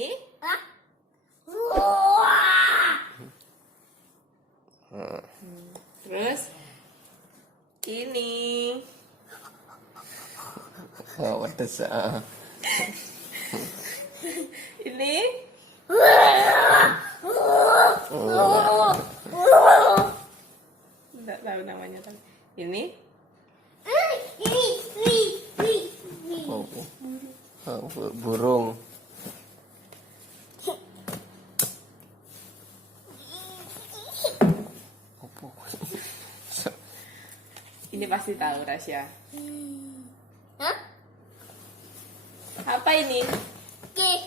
Ini? Hah? Terus ini. Oh, pedes. Ini? Enggak tahu namanya tapi. Ini? Oh, burung. Ini pasti tahu Rasya. Hah? Apa ini? Ih.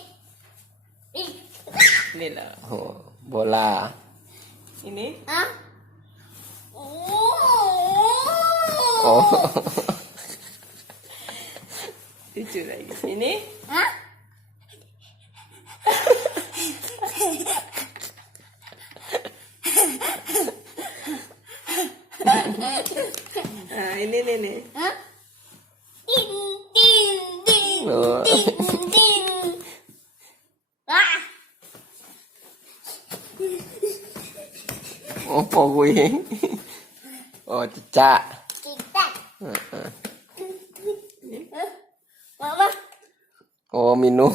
Ini loh. Oh, bola. Ini? Hah? Oh. Lucu lagi. Ini? Hah? Nah, ini nih. Hah? Ding ding ding Oh. ding ding. Ah. Apa kuwi? Oh, cicak. Kita. Heeh. Ini? Mama. Oh, minum.